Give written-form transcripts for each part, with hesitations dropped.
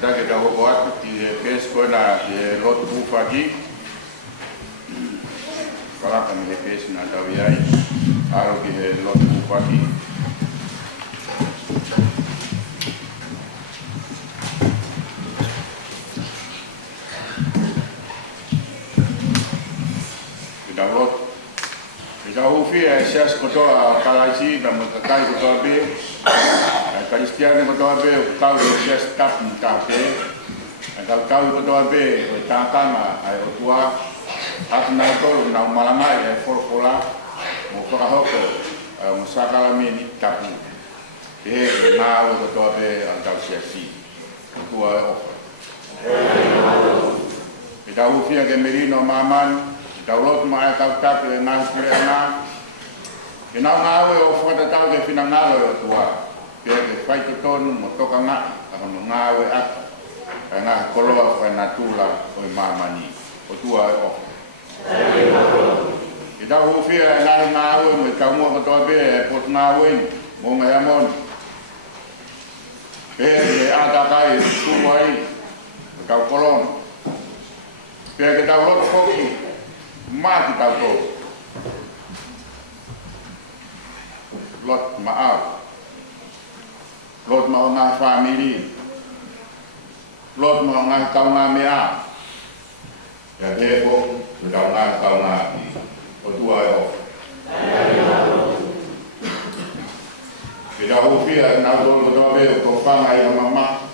Kita kita buat di Facebook na di lot pagi. Kalau kami di Facebook na tahu ya, harus di lot pagi. Kita lot, kita ufi sias kotor kalasi dan mengkakai kotor be. Kristian ko to be kau just tap tape kau ko to be tangkanga ai otua asna to na malama e forfola mo ko hoko mo sakala mini tapu e na ko to be antal siasi otua kita ufia ke merino maman kita lot ma ka tap e na sirena ina ngawe o fota tau ke finangalo otua pia ke fai to tonu mo toka nga no ngawe aka nga koloa fa natula o mamani o tua o ida ho fia nga ngawe mo ka mo ko to be pot ngawe mo me amon e ada kai sumai ka kolon pia ke da lot foki ma ki ta to lot maaf lot mau ngai family, lot mau ngai kau ngai mea, ya depo, kau ngai kau ngai, otua yo. Kita upia na dol kau be kau pangai mama,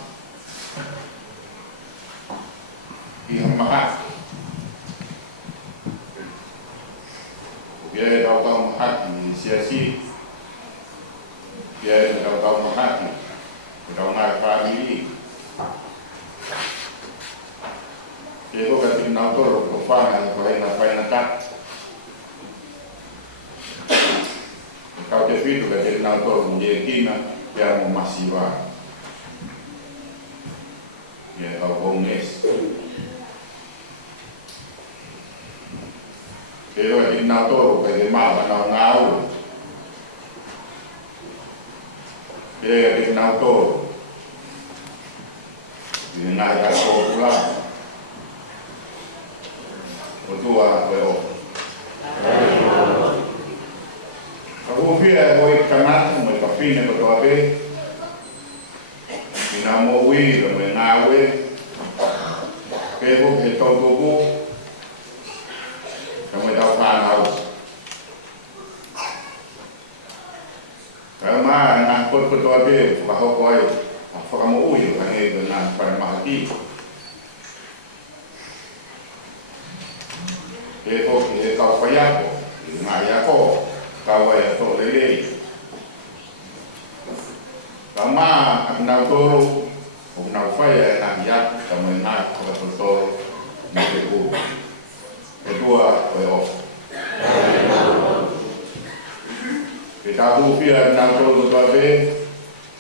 iha maha, upia kau kau maha ni siasi, upia kau maha. Kau ngai family, Ego kasi nautor ko fa ko ay na tak. Kau te fitu kasi nautor mo je kina ya mo masiva. Ya kau bonges. Ego kasi nautor kasi ma na ngau. Ego kasi nautor na ka ko pula o tua o ako fia mo kanat mo kapine ko to abe dinamo wi mo nawe pero que todo bu como da panau kama na ko to abe ko ko ay Fakamu uyu kane na para mahati. Eko ke kau payako, ngayako, kau ya to lele. Kama akna toro, akna faya na yak kama na ko toro na tebu. Edua koyo. Kita upia na toro babe.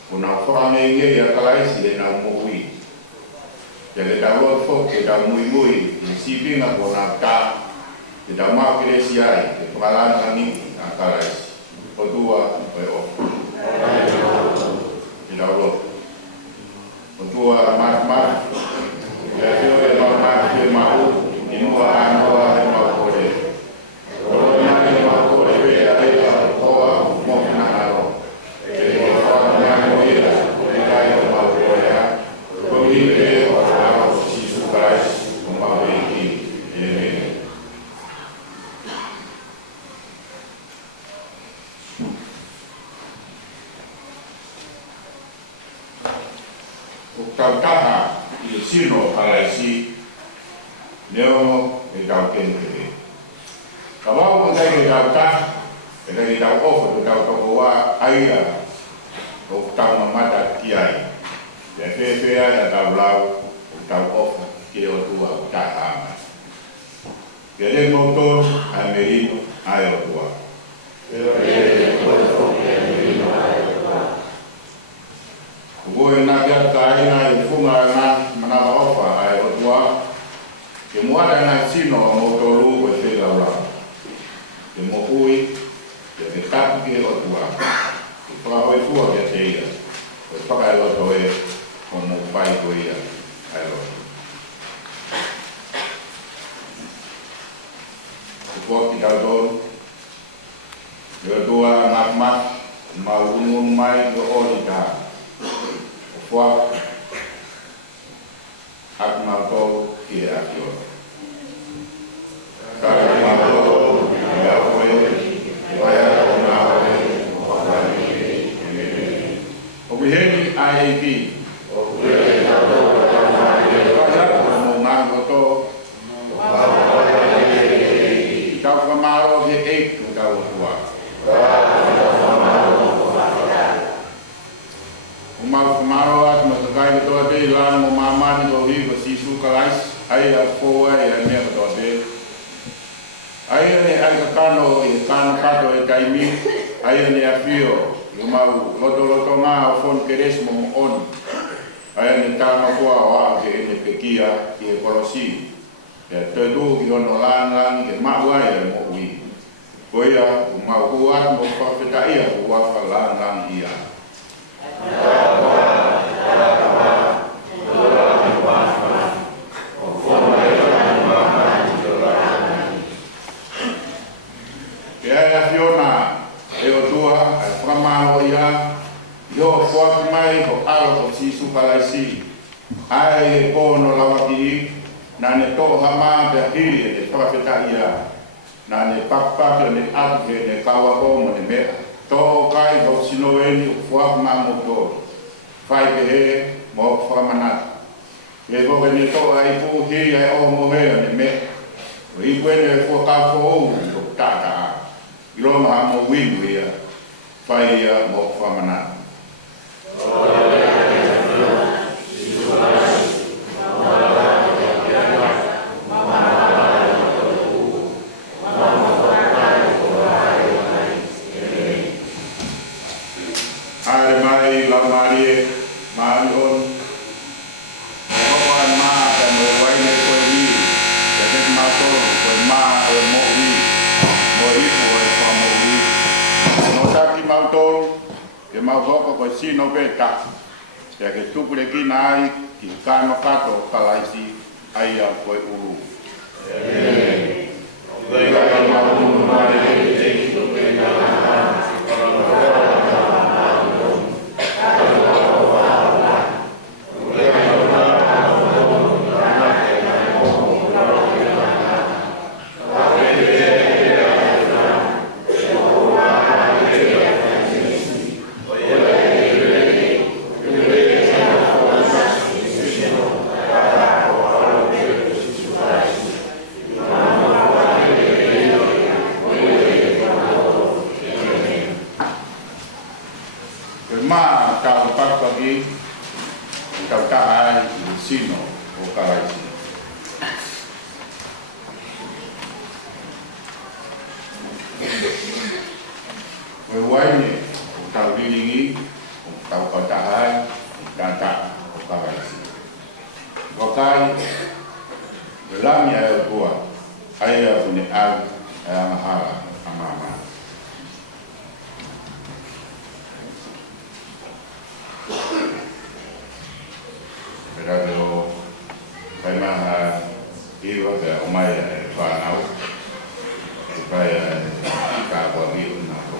Una forma ya kalai si na mui ya le da lo fo ke da mui si bi na bona ka ke da ma ke si ai ke pala na ni na kalai o tua o ke da lo o tua ma ya te o ma ke ma o ni mo ano a ma ko de o na ni ma ko de be a le o mo na ro Kau taha i sino kalasi Neo e tau kente. Kawau ko kai ke tau ta, e kai tau ofo tau toko wa aira o tau mamata ki ai. E whewhea na tau lau o tau ofo ki o tua o tai hama. Ke re motor a merino ai o tua. Ko e na kia kaina e funga na manawa ofa ai o tua. Ke moana na sino o motoru o te lau. Ke mohui, ke tapu ki o tua. Ke whakahoi fua kia te ia. Ko whakai loto e o mo whai ko ia ai loto. Ko kōki tau tōru. Ke tua mak ma ungun mai ko ori tā. Ko whua. Ak mau tōru ki e aki o. Kare mau tōru ki a koe. Vai a o nā oe. O wiheni ai ki. O wiheni tau tōru ka mai. O mo ngāngo tō. Tau whamaro he eiku tau tua. O mau whamaro atu ma kakai toa te ilan mo mamani o hi ko sisu kalais. Ai a koa e a mea toa te. Ai ne ai ka kano e kano kato e taimi. Ai ne a fio. O mau loto ngā o fon keres mo on. Ai ne tāma kua o a ke ene pekia ki e kolosi. E te tū ki ono langang ke mawai e mo ui. Koia o mau kuat mo whawheta ia ku wafa langang ia. Ke ai a Fiona e o tua ai whamaro ia. Yo whak mai ko alo ko sisu kalaisi. Ai e pono lawaki na ne to hama pe hiri e te whakawheta ia. Na ne pakpake ne atu he ne kawa o mo ne mea. Tō kai ho sino eni o whak ma mo tō. Whai pe he mo whamanat. E koke ne tō ai pū hiri ai o mo hea ne mea. O i kwene e whakawho o o tata a. I roma ha mo winu ia. Whai ia mo whamanat. Ai mai la marie mai on oan ma ka mo wai nei ko ni ka te ma to ko ma o mo wi mo i ko e ko mo wi no ta ki ma to ke ma ko si no beta ya ke tu kure ki nai ki ka no ka to kalaisi ai a ko uru sino o kalaisi. Koe waine o tau riringi, o tau kautahai, o tata o kalaisi. Wakai, lami ai o tua, ai a pune au, ai a mahara, a mama. Pero kai maha iwa ka o mai e whanau e kai ka kwa miu na ko.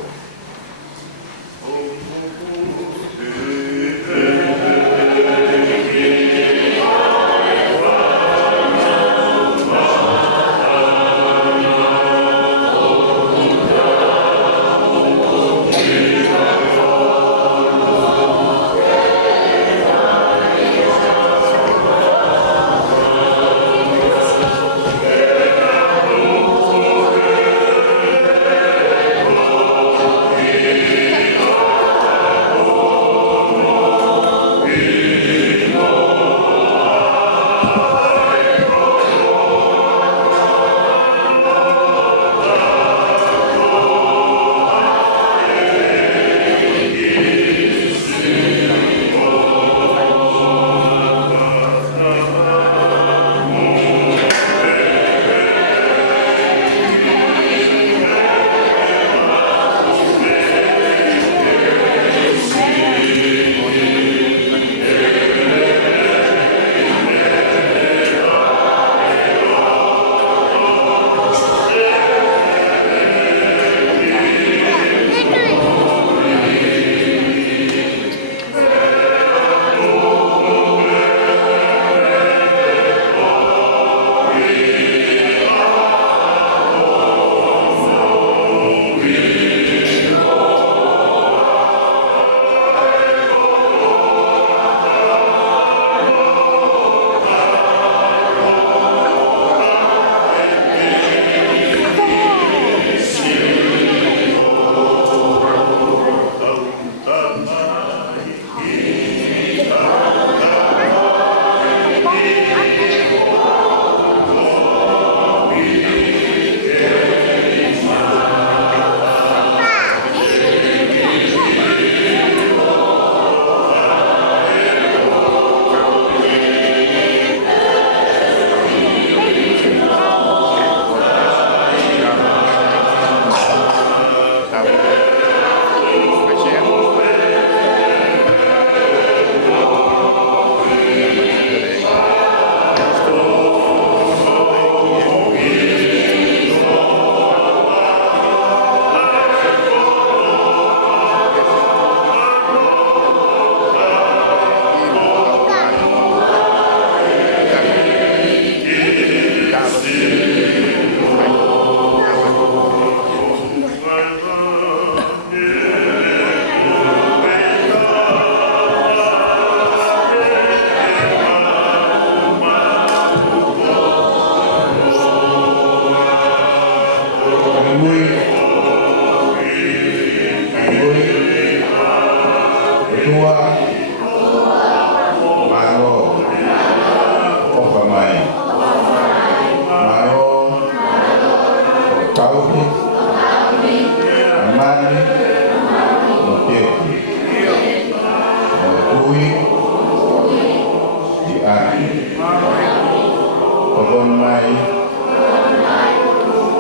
Pokon mai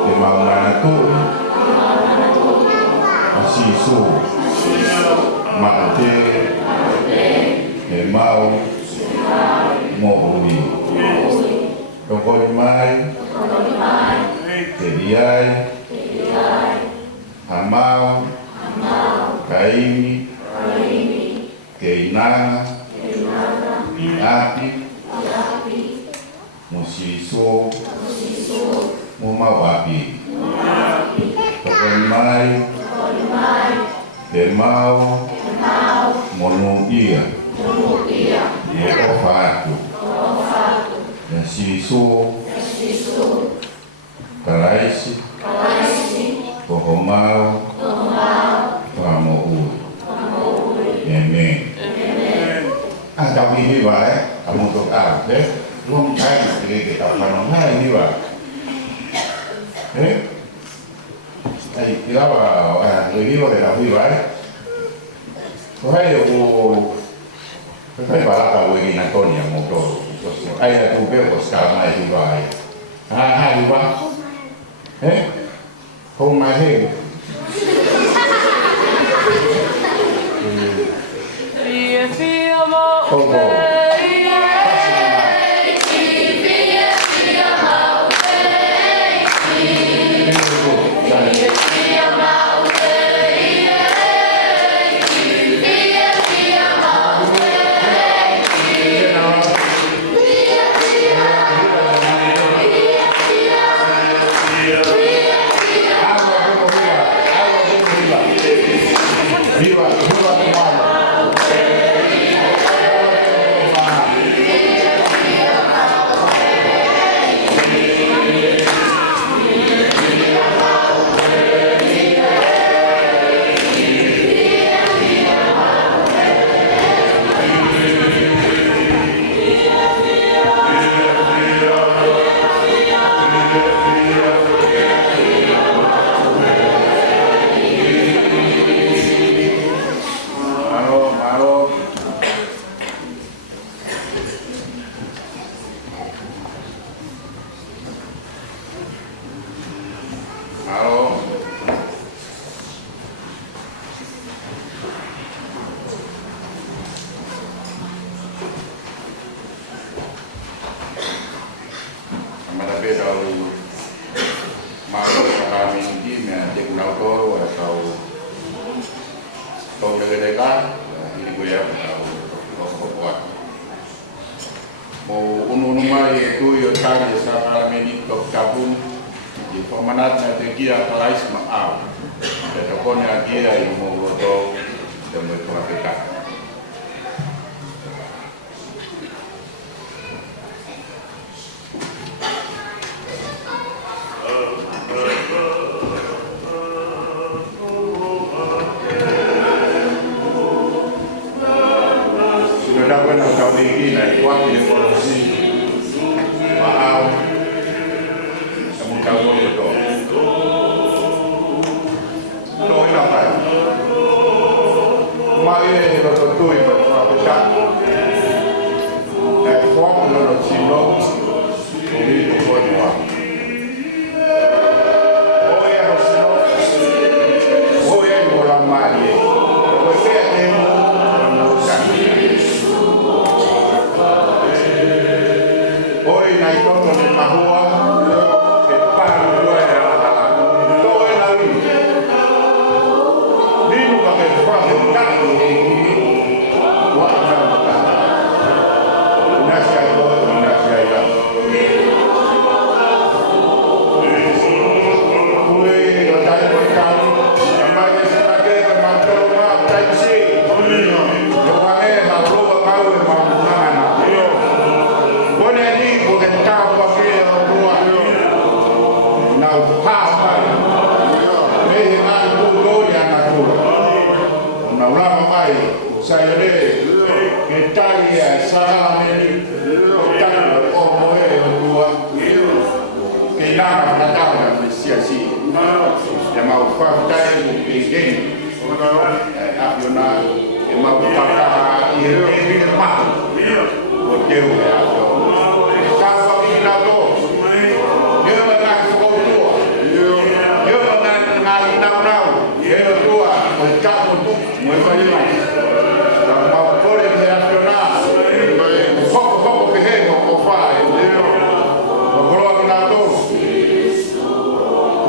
Te maulana tu Asisu Maate Te mau Mo'ui Pokon mai Te liai Hamau Kaini Keinanga Api Musiso Mumawapi Pokon mai Kemau Monuia Yekofatu Yasiso Karaisi Kohomau Pamo'u Amen. Ang ini baik, kamu untuk apa? Belum kain kita panon ini baik. Kita lagi lagi baik. Kau balak kau ini nanti yang motor. Ayah tu bebas sekarang ini baik. Ini baik. Kau mahir. Kau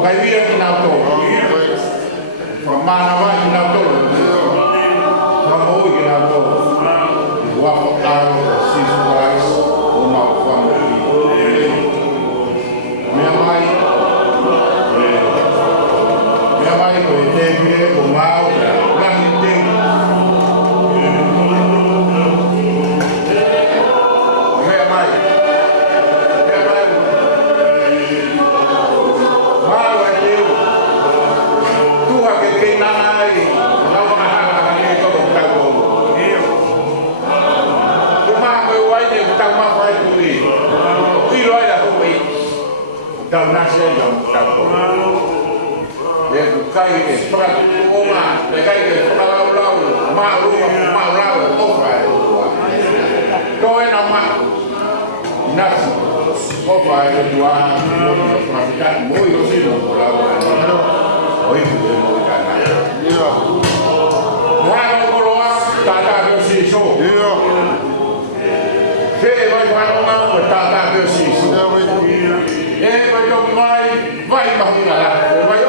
Whakaivia ki nā tō. Whakamana wai ki nā tō. Whakamohi ki nā tō. Wako tāro ka sisu kāis o mau whamohi. Mea mai ko e te vire o mau ka rangi te. Mea mai. Mau e te tuha ke kei nana ai. Nau mahanga ka ne toko tau o. Kumaha koe wai te tau mahu ai tui. Iro ai la hui. Tau nasi ai tau o. Le kai ke fratu o ma, le kai ke frau lau, ma lau o fai. Ko e na ma. Nasi. O fai le tua, fratu moi o sino o lau. Oi ku e mo ka na. Yo. Wa ko roa tata do si so. Yo. Fe vai vai no ma tata do si so. E vai to vai ma na la. Vai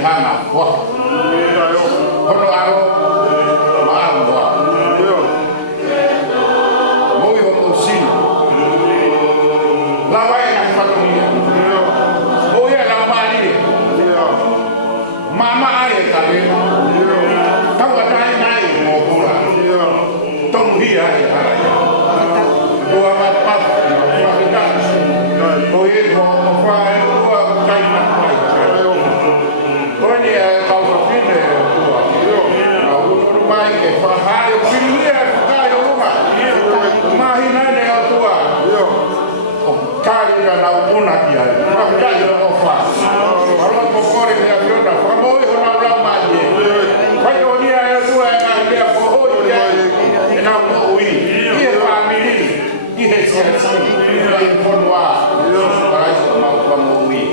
hana wa hono aro maaro wa moi ho tosino la vai na famiglia moi la mari mama ai ta be tawa dai nai mo bula tong hi ai ara ya dua ma pa ma ka moi ho fai dua kai na pai Tony causa fine tua. Io mai che fa haio finire dai Roma. Ma hinane a tua. Io carica la una che hai. Ma dai lo fa. Allora pocore che abbiamo fa noi una la maglie. Poi ogni a tua e anche a voi e na voi. Chi è famiglia? Chi è senza? Il fondoa. Io sai ma come voi.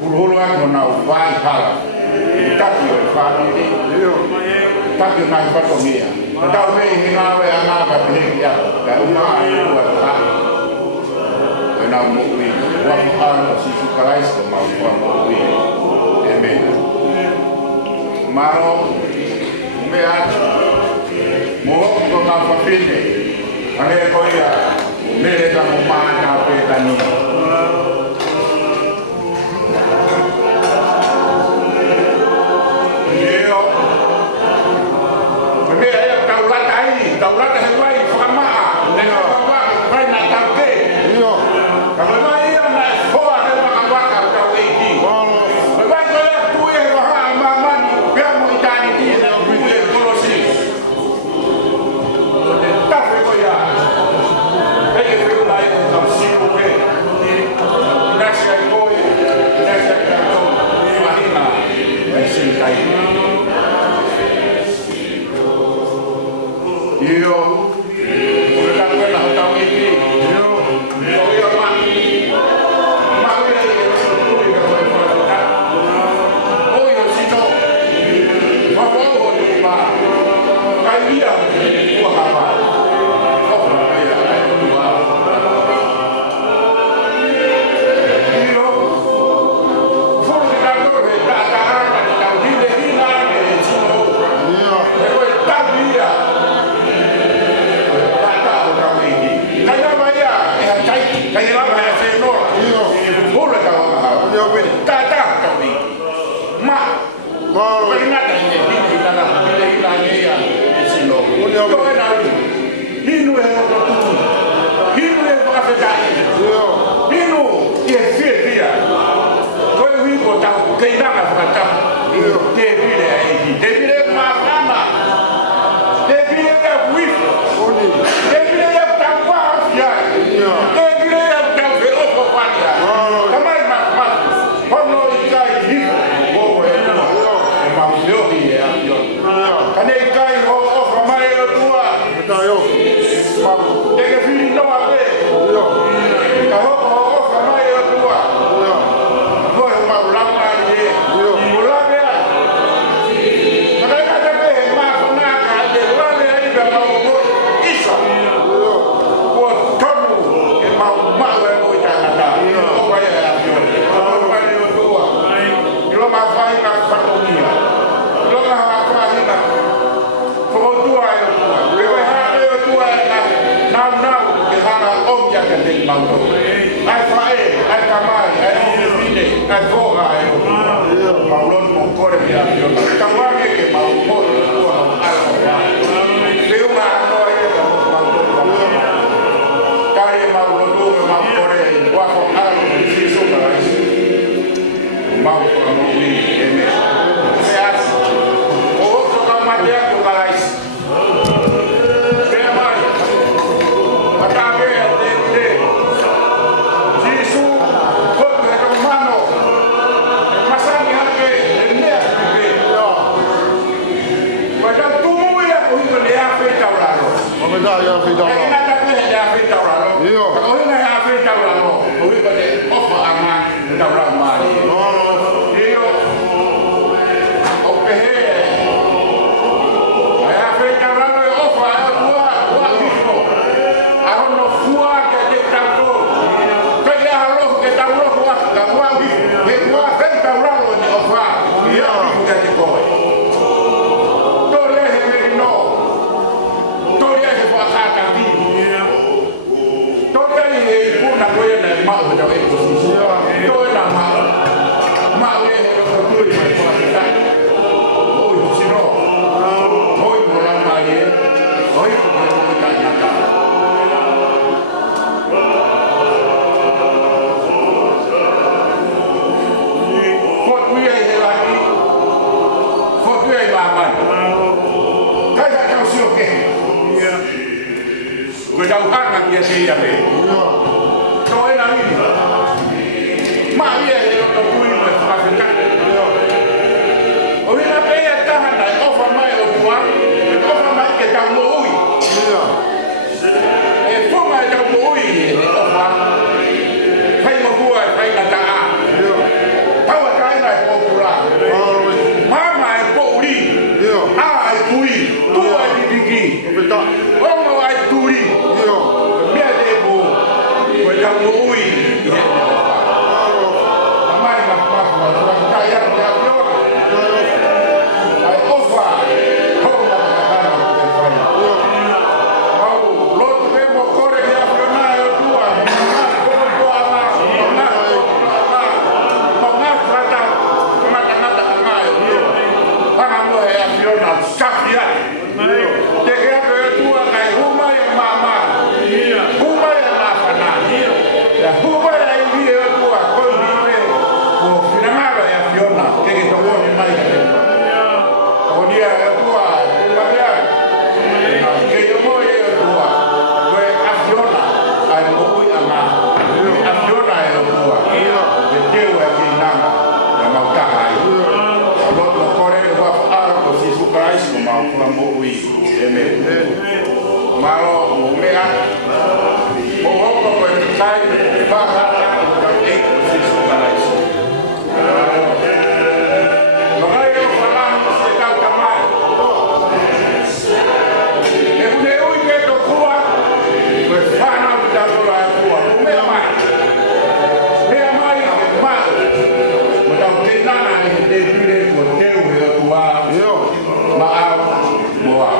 Pulholo ako na upai hala. Taki o whanau ni. taki mai fatomia. Tau vei hinga we anga ka pihi ya. Ka uma ai ua ta. Wena mo ui. Wa mo si su kalais ko ma mo ui. Amen. Maro me atu. Mo ko ka fafine. Ale ko ia. Me le ka mo ma ka pe tani. Taulat yang baik, sama, dengan bawa, baik nak tampil. Kalau baik yang nak bawa, kalau nak bawa kau ini. Baik kalau tu yang bawa aman, biar muda ini dia tu yang kolosi. Tapi kau ya, baik itu baik untuk siapa? Nasi kau, nasi kau, mana? Nasi kau. Yo, kita pernah tahu ini. Yo, yo mak, mak ini oh yo situ, apa tu mak, kayak dia, buat apa? Oh ya, dua. Yo, for kita tu kita sekarang kita hidup di mana ni situ. Yo, kita tak dia. Kaya ba ya se no mo la ka wa yo be ta ka ni ma ko ni na ni ni ta na ni la ni ya si no ko na ni no e ko tu ni no e ko ka ta ni no e se dia ko wi ko ta ke na ka ta te bi le ai te bi le ma ma te bi le wi te bi le ta wa ya ai fae, ai kamai, ai fine, ai foga, ai maulon mongkore dia dia. Kamai ke maulon ko ala ala. Leu ma no ai ka maulon. Kare maulon ko mongkore wa ko ala si so ka. Maulon ko ni ene. Seas. O so ka matia ko kalais. Jauhan dia sih ya be. Soalnya lagi, mak dia yang terpilih berpasangan. Orang apa yang tahan dah offer mai orang, offer mai kita mau. Pun mai kita mau offer. Hai mau buat, hai nak tahan. Tahu tak ini popular. Mama yang buli, ah buli. na safia. Te ke ko tua kai huma ya mama. Huma ya mafana. Ya huma ya ibi tua ko ni me. Ko finamara ya Fiona ke to ko ni mai ka. Ko dia tua ya. Na ke yo mo ya tua. Ko a Fiona ai mo ku ama. A Fiona ya tua. De te wa ki nanga. Ya mau ka ai. Christ ma ui eme malo mo mea mo hopo ko kai ba ha ka e Jesus Christ no ai o fala se ka kama e une ui ke to kuwa ko fana da kuwa kuwa mea mai ma mo da tena na ni de dire ko te u he kuwa maaf boa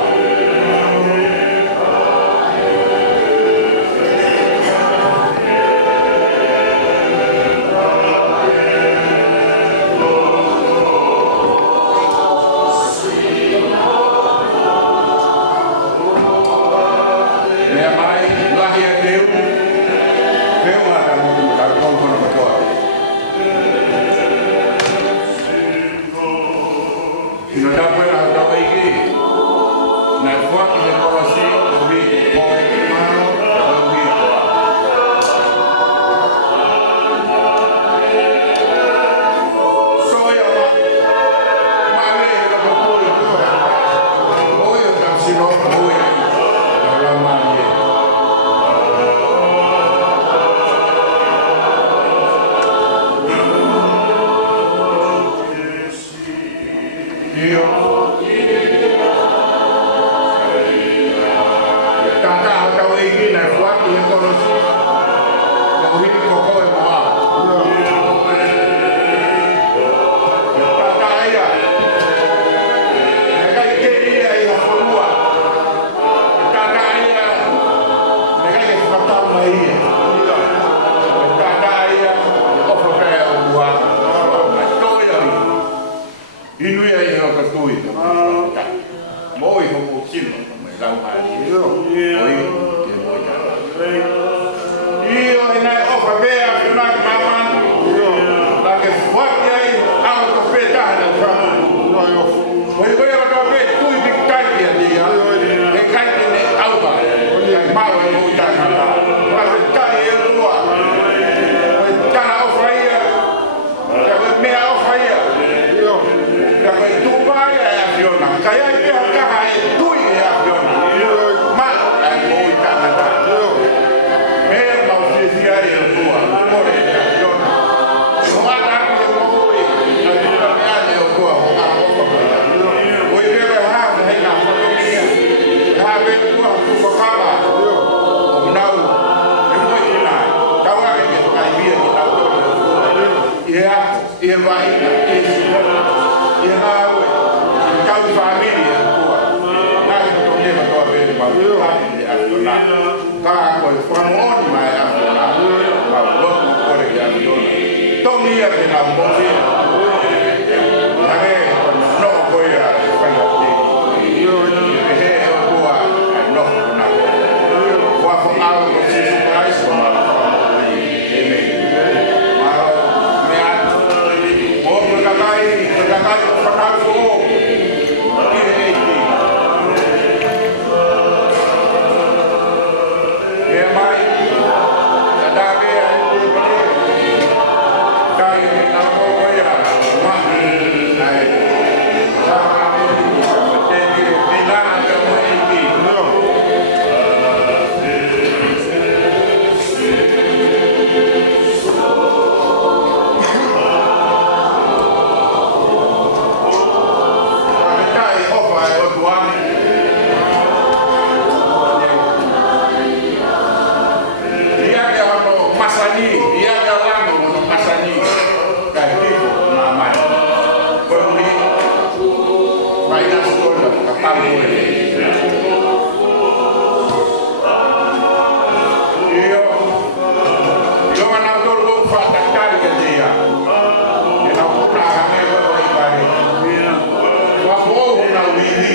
Oh, na uiwi.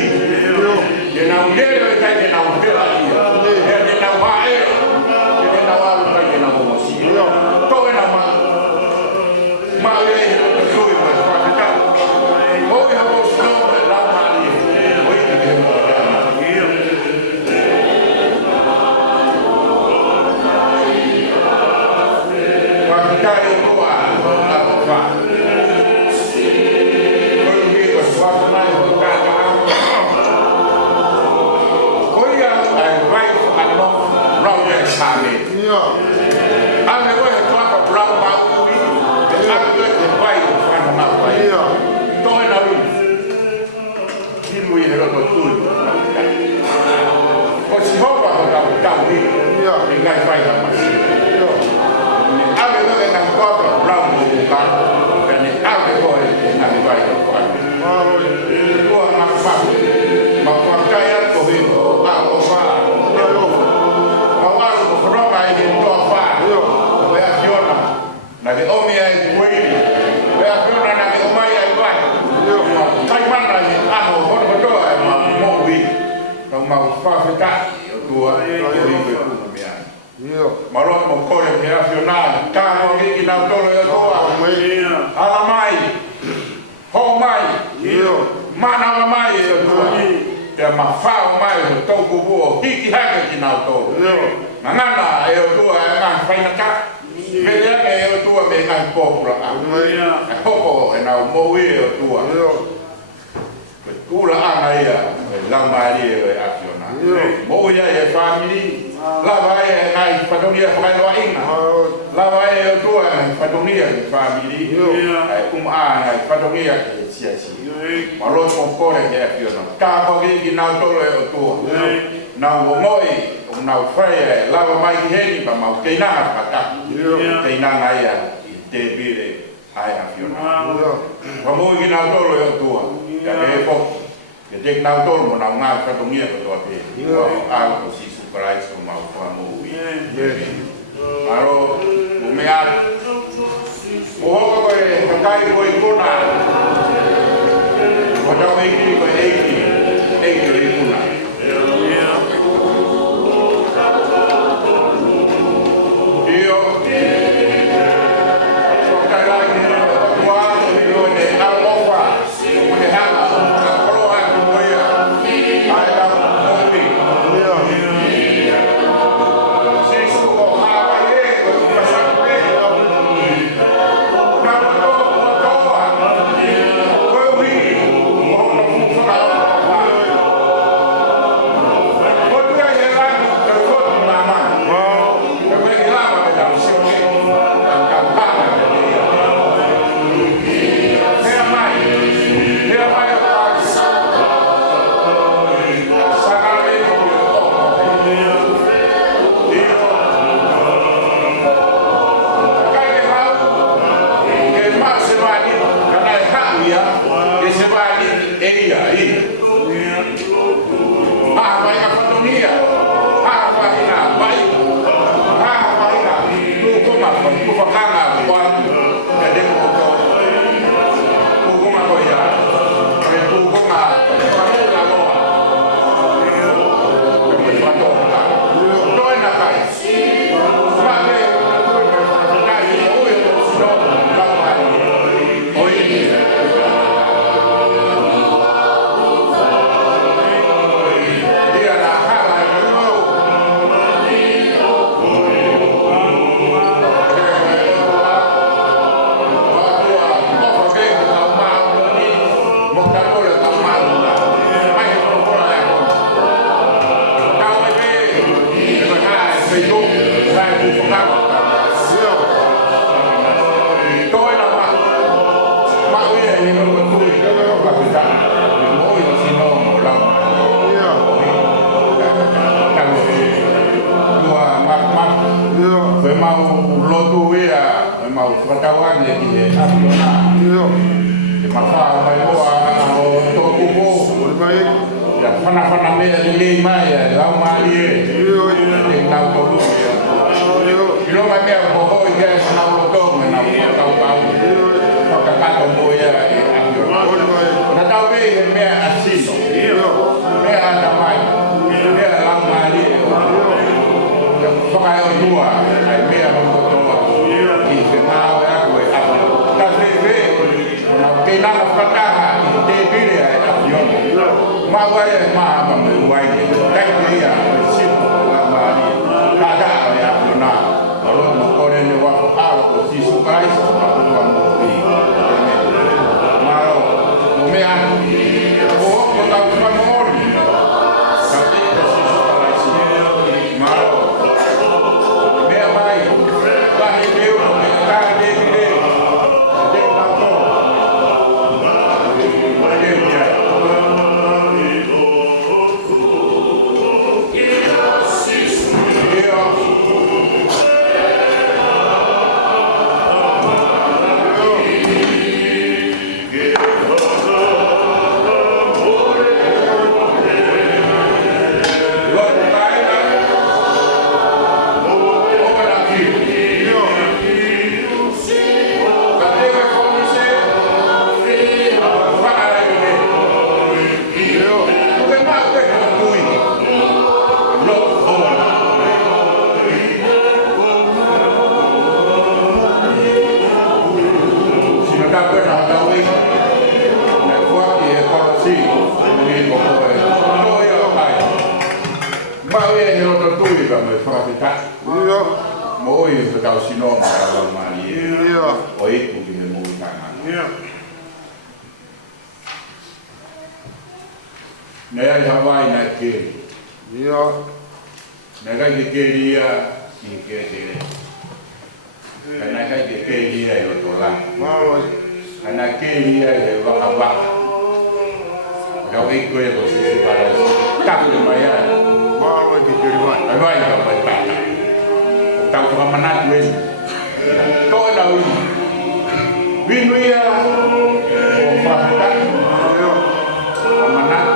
Ye na ulele ka ye na upela ia. Ye na wae. Ye na wae ka ye na mosi. To na ma ye so i ma fa ka. Mo ya mo so la ma ni. O i ke mo la ma. Wa ka ye ko a fa. Marot mo kore nacional, kano gigi na tolo yo toa. Ala mai, ho mai, mana mai yo toa. Te mafao mai yo toku buo, hiki haka ki na tolo. Ngana yo toa ngan faina ka. Mele ke yo toa me ngan popra. Hoko na mo yo toa. Kula ana ia, lambari yo nacional. Mo ya ye family. Lava e ngai patonia fai loa inga. Lava e tua patonia family. Ai ngai patonia e sia sia. Malo kompore ke afio no. Ka ko ki na tolo e tua. Na ngoi na fai lava mai ki heni pa mau ke na pata. Ke na ngai te bire ai afio no. Pa mo ki na tolo e tua. Ya e ko. Ke te na tolo mo na ngai patonia ko to pe. Ko si Christ o mau famu aro o mea o hoko e kakai ko e kona o tau eiki ko eiki e kuna io so karai ki o tuato ni o ne alofa o ne hana a koloa ki moia ai la mopi na tau vei he mea asino mea ana mai mea lamari whakai o tua ai mea hongotoa i se ngāo e aku e api ka se ve na kei nana whakataha i te pire ai api ono mawai e maa ma me uai ni tekni ia e sino lamari ka daa e api ona alo na kore ne wako awa o sisu kaisa na kutua mo i maro no mea o o tau whamori ka te o sisu kaisa maro mea mai kahi leo no mea kahi leo leo te kato leo kia Moi se tau sino ma mali. Oi ku ki me moi kana. Nei ai Hawaii na ke. Nei kai ke ria ni ke te. Kana kai ke ria o to la. Kana ke ria e wa wa. Kau ikut ya bos si para. Tak lumayan. Mau ke ria. Ai ka pa ta. Tau ka manat wes to dau binuia o fata manat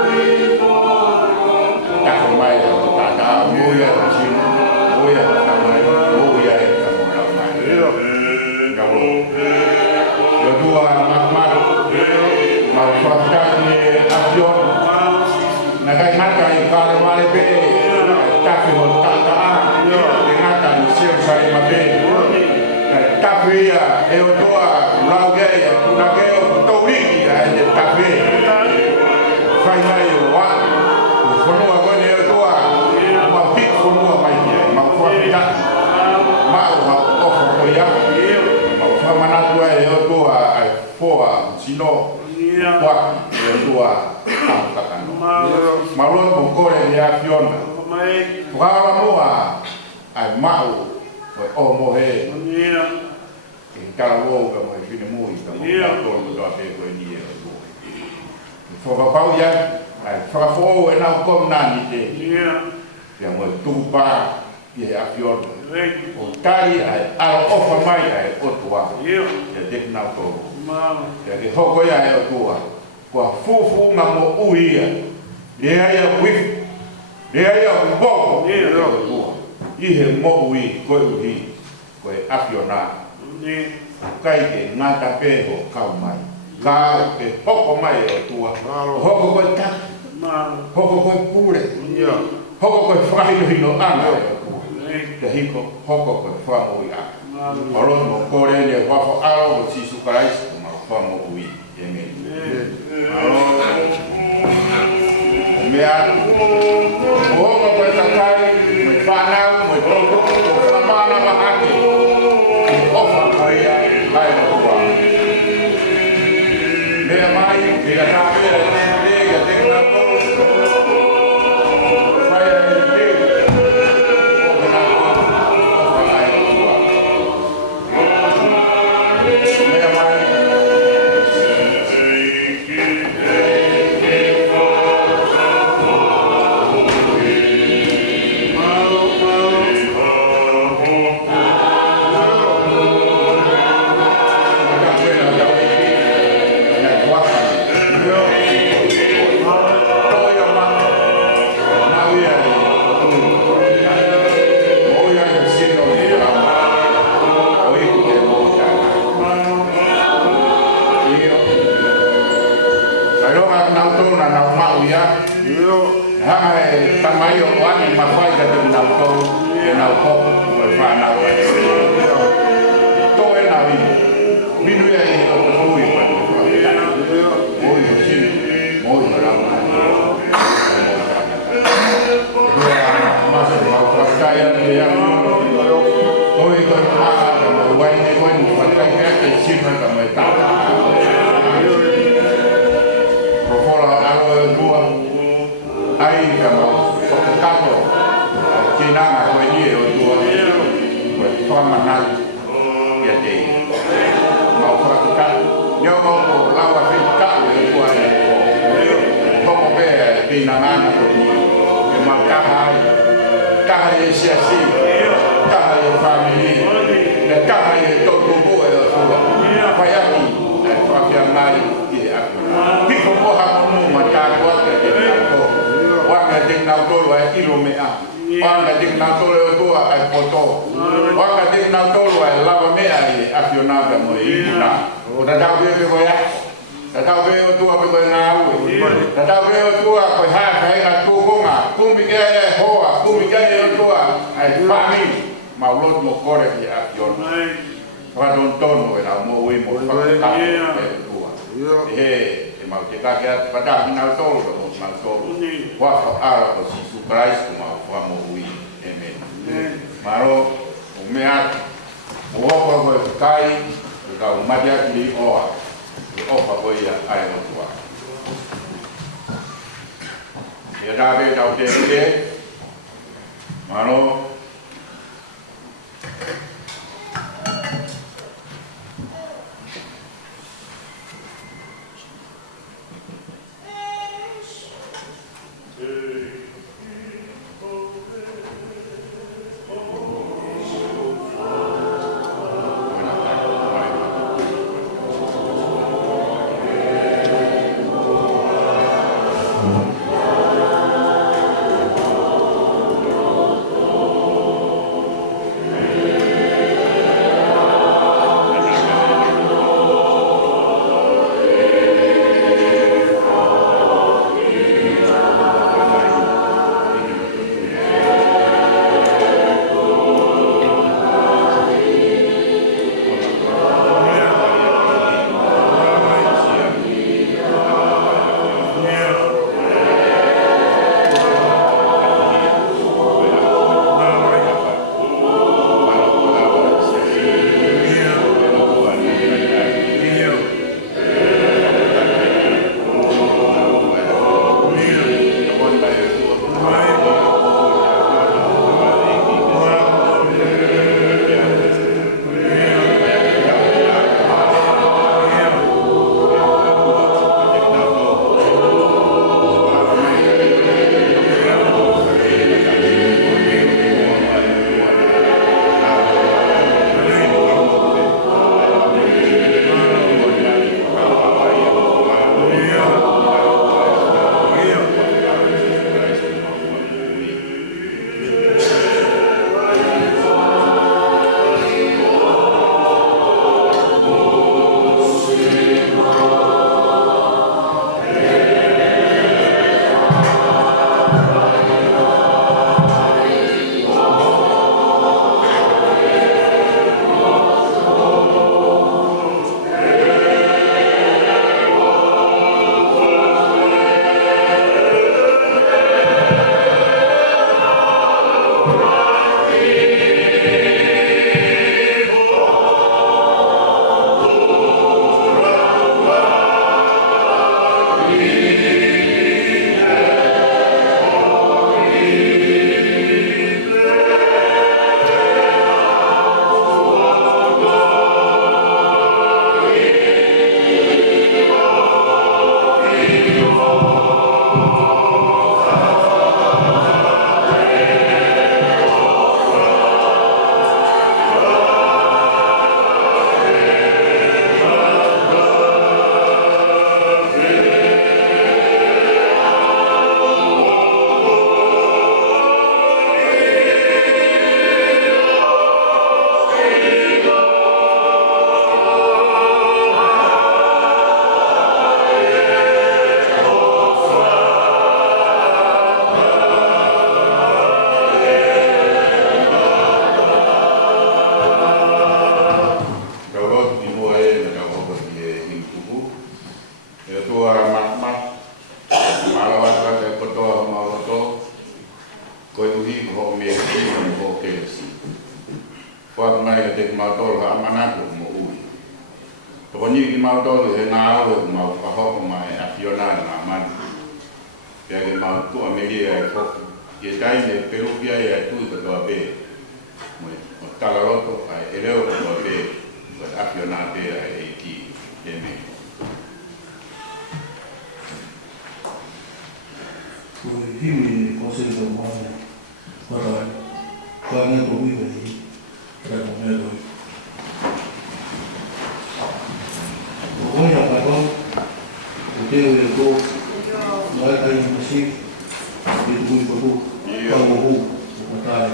ta ko mai ta ta muia chi muia ta mai muia ta mo mai galo yo dua mak ma fata ni avion na kai mata i ka male pe ta ko ta ta sai mabe tapia e o toa laugeia na que o touriki e tapia fai mai o wa fono agora e o toa uma pic fono mai ma fuata ma o o ya ma fa manatu e o toa ai foa sino wa e o toa takano ma lo ko kore ya fiona wa moa ai mau o mohe e kala wo ga mo fine mo sta mo to mo do ape ko ni e fo va pau ya ai fa fo e na kom na ni te ya mo tu pa e a fior o tari ai a o fa mai ai o tua ya de na to ya ke ho ko ya e o tua ko fu na mo uia le ya wif le ya bo i he mo ui ko ui ko afiona ni kai ke ngata pe ho kau mai la ke hoko mai o tua hoko ko ta hoko ko pure hoko ko fai no ana te hiko hoko ko fa mo ia oro no kore le wa fo aro si su karais ma fa mo ui e me me a o ko ta kai me fa na me to ko ma na ma haki o fa kai ai no wa me mai me la ta me ga te na ko vai e o na ko ai no wa me mai tō na nau mau ia. Hanga e tamai o wani mawhai ka te nau tō e nau tō o e whanau e. Tō e nau i. Minu ia i o te hui pa te whakitana. Moi o sini, moi o rama. Masa mau whakai ane ia. Oi ko maa ka mo wai ne wai mo whakai mea te sima ka mai tata. Profora aro e tua. Ai ka mau whakakato. Ki nanga koe ni e o tua. Koe whamanai. Ia te i. Mau whakakato. Nio mau ko lawa whikau e tua e. Toko pēa e pina ngana ko ni. E mau kaha ai. Kaha e siasi. Kaha e whamini. E kaha e tōku bua e o tua. Whai aki. E whakea mai ki e aku. Piko moha monu ma tākua te te nau. Wanga te nau toro e ilo mea. Wanga te nau toro e o tua e poto. Wanga te nau toro e lava mea i akionaka mo i una. O ta tau veo piko ia. Ta tau veo tua piko e ngā ue. Ta tau veo tua koe haka e ngā tūkonga. Kumike e hoa, kumike e o tua. Ai whami. Maulot mo kore ki akiona. Whaton tono e nau mo ui mo whakakato e o tua. He, e mau te kake atu pataki nau tolo ka mo nau tolo. Waka ara ko Sisu Christ ko mau wha mo ui. Amen. Maro, o mea atu. O opa koe whakai, o kau mati aki li oa. O opa koe ia ai o tua. Ia tāpe tau te te. Maro, Wak mai te mautolo ha manako mo ui. Toko ni ki mautolo he ngā au e mau whahoko mai a Fiona ngā mani. Pea ke mautu a meria e whoki. Ie taine peru pia e tui katoa pē. Mo talaroto ai e leo katoa pē. Ko a Fiona pē e ki e me. Ko himi o se to mana. Ora. Ko anga to mi ve. Para comer hoy. Voy a parar. Usted ve todo. No hay un así. Y tú y tú. Como matar.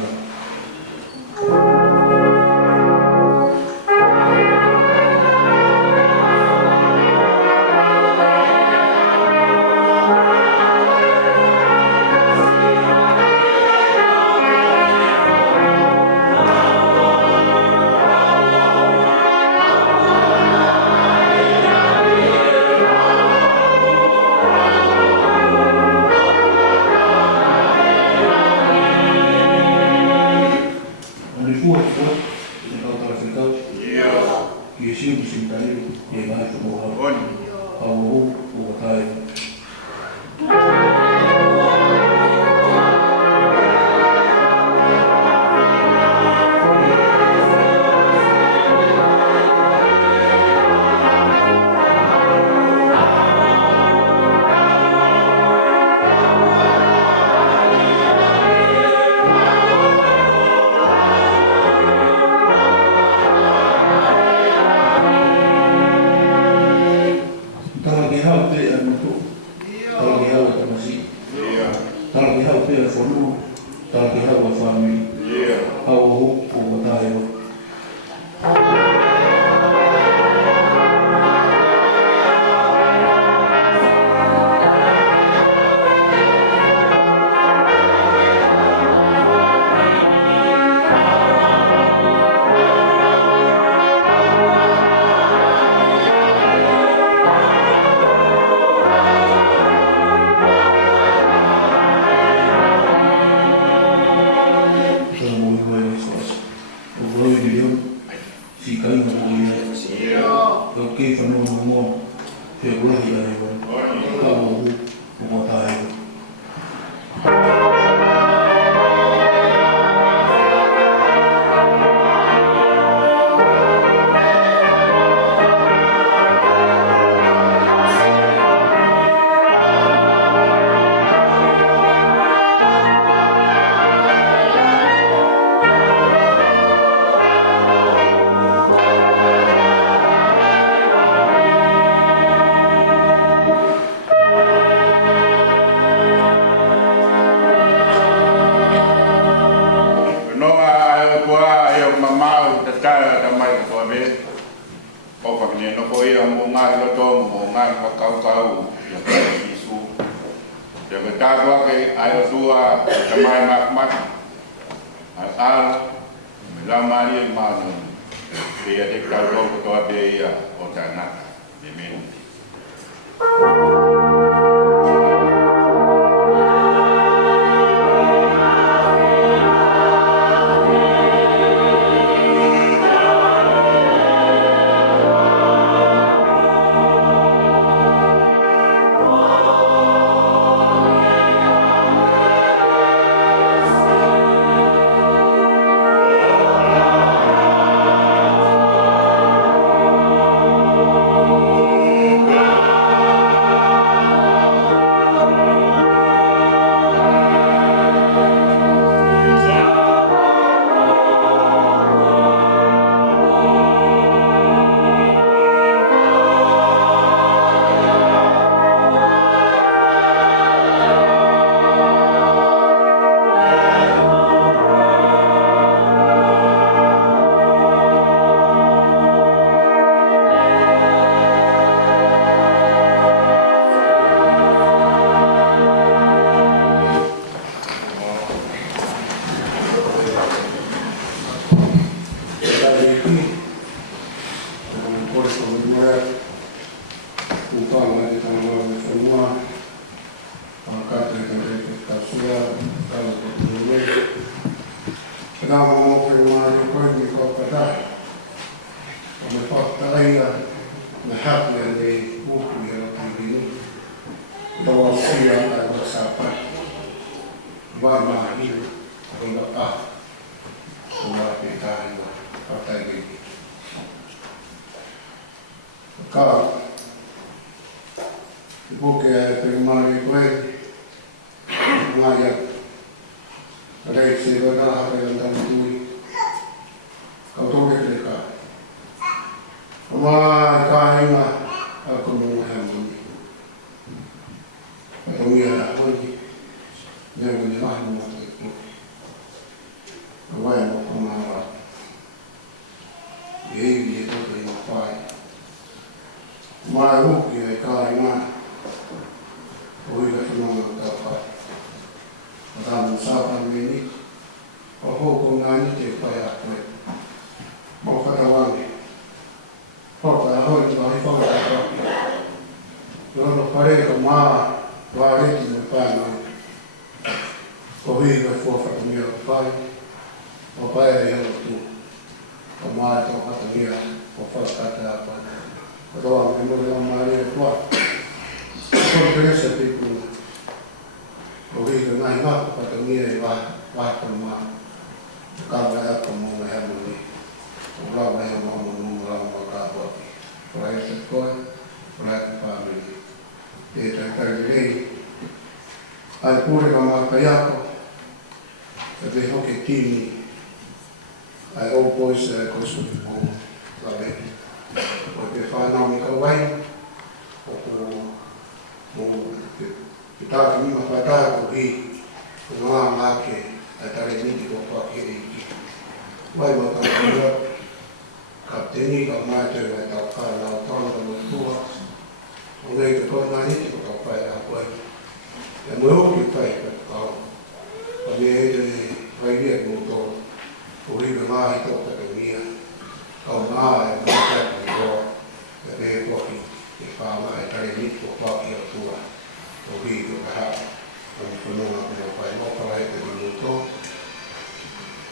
o sia ai o sapa. Vai mahi o na a. O na pe tai o patai gigi. Ka buke ai pe mari koe. Maya. Rei se go na ha pe na tui. Ka toke te ka. Ma ka inga aku mo hamu. Atau ia tak lagi. Dia boleh lah mau itu. Apa yang mau kemarah? Dia tu boleh apa? Mahu dia kau ingat. Boleh tak semua dapat. Dalam usaha ini, apa gunanya dia payah tu? Mau kata wangi. Kau tak tahu itu apa kau tak tahu. Kalau pada kemar. Wale ti me pano. O higa fofa ko mia pai. O pai e o tu. O mai to hata mia o fa kata apa. O doa me mo le mari e kwa. Ko presa te ku. O higa nai ma hata mia e wa ko ma. Ka ba ko mo me ha mo ni. O la ba e mo mo la mo ka ba. O ai se ko. O ai pa me. E te kairei, ai pure ka makaiako, e te hoke tini, ai o poisa e kosu ki kō lawe. O te whanau ni ka wai, o te tāki mima whataa ko hi, o ngā ngāke, ai tare niti ko whaki e iki. Wai mo tā kura, ka teni ka mai te wai tau kāna o tāna mo tua, o nei te kōna niti ko tau whai a koe. E mo hoki whai ka kau. O nei e te whai ria mo tō. O higa mahi tō taka mia. Kau ngā e mo taka ni roa. E re koki e whāma e tare niti ko whaki a tua. O higa ka hapa. O ni whanonga pina whai mo kawai te mo tō.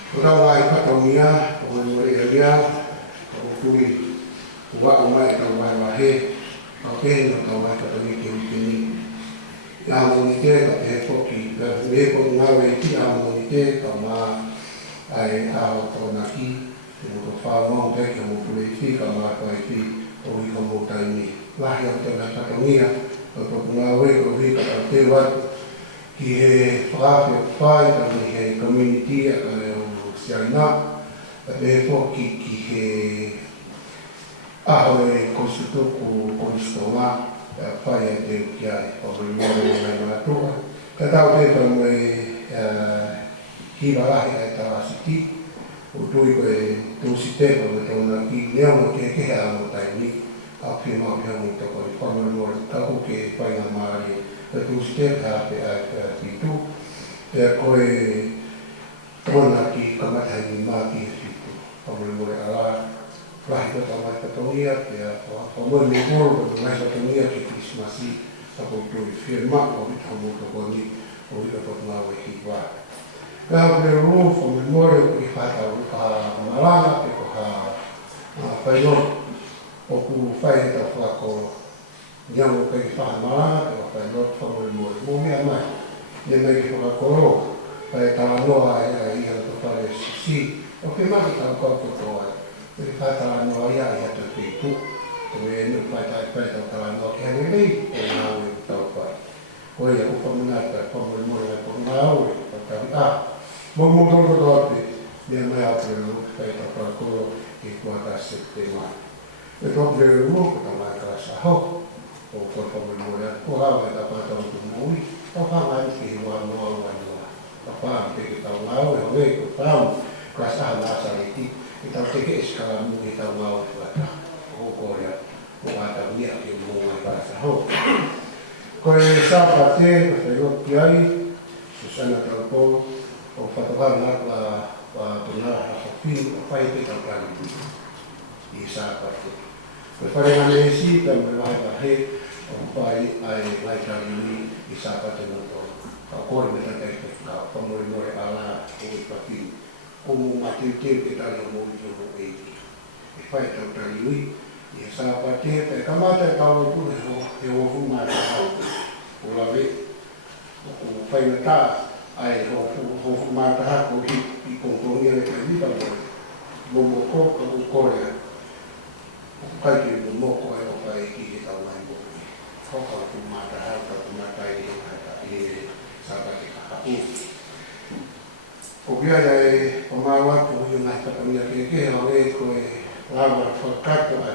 Ko rau ai patau mia. O mai mo rea mia. O kui. Ua o mai tau mai wahe. Ka pēna tau mai ka tangi te ukini. Ia moni te ka te poki. Me ko ngawe ki a moni te ka mā ai ao tōna ki. Te mo to whāmau te ka mo pule ki ka mā kai ki. O i ka mo taini. Lahi au tēnā tatangia. Ka tōku ngawe o hi ka tau te watu. Ki he whaafi o whai tani he community a ka leo siaina. Ka te poki ki he aho e konstituku konstituonga whai e te uki ai o me mōre mai mātua. Ka tau te tau e hiwa rahi ai tā asiti. O tui ko e tūsi te ko me tōna ki leo mo ke kehe a mo taini. A pia mau pia mo toko i whanau mōre taku ke whai ngā māri. Ka tūsi te ka te ai whitu. Pea ko e tōna ki kamatai ni māti e whitu. Whanau mōre ala. Rahi ko tā mai katongia, pia whamoi me koro ko mai katongia ki Krismasi, tako tui whirma o wita mo toko ni, o wita toko ngā wehi wā. Pēhau me rū, whamoi mōre o i whaitau ka maranga, pe ko ha whainot, o ku whai ta whako niamu kei whaha maranga, pe ko whainot whamoi mōre. Mō mea mai, ne mei ki whakakoro, whai tā noa e iha to whare sisi, o whi maki tā kōtoko ai. Te whaitara noa ia i hata te tu. Te me nu whaitai whaitara noa ki hane rei, e ngā ue tau whai. Ko ia upa minata, whamoi mōre mai po ngā ue, whakari mo tōko tōte, mea mai apere no, whaitara whai koro, i kuata septe mai. E tōku reo mo, ko tā mai karasa hau, o kua whamoi mōre, ko hawa e tā pātau tu mōi, o whangai ki hi wā noa wai noa. Ka whaan te ki tau ngā ue, o e ko whāmu, karasa nāsa le ki. I tau teke eskala mu i tau ngāo i wata. O kōrea, o ātau nia ki o mōngai parasa hau. Ko e sāpa te, o whairoki ai, Susana Taupo, o whatokana wa tōnara hapapinu, o whai te tau kani i sāpa te. Ko e wharengane e si, ka me wahi wahe, o whai ai laitari i sāpa te noto. Ka kore me tatai te ka whamori more ala o i papinu. O mo mateu te ke tala mo i o eiki. E whai tau tari ui, i e sāpa te, pe kamata e tau e pune ho, e o huma e hau. lawe o whainata ai ho mātaha ko i kongkongi ane kai ni tau mo ko ka ko korea o kai ki mo moko e o kai ki e tau mai mo ko ka mātaha ka mātai e sabati ka hapu o kia e o māua ko i ngai takamia ke o e ko e lawa whakato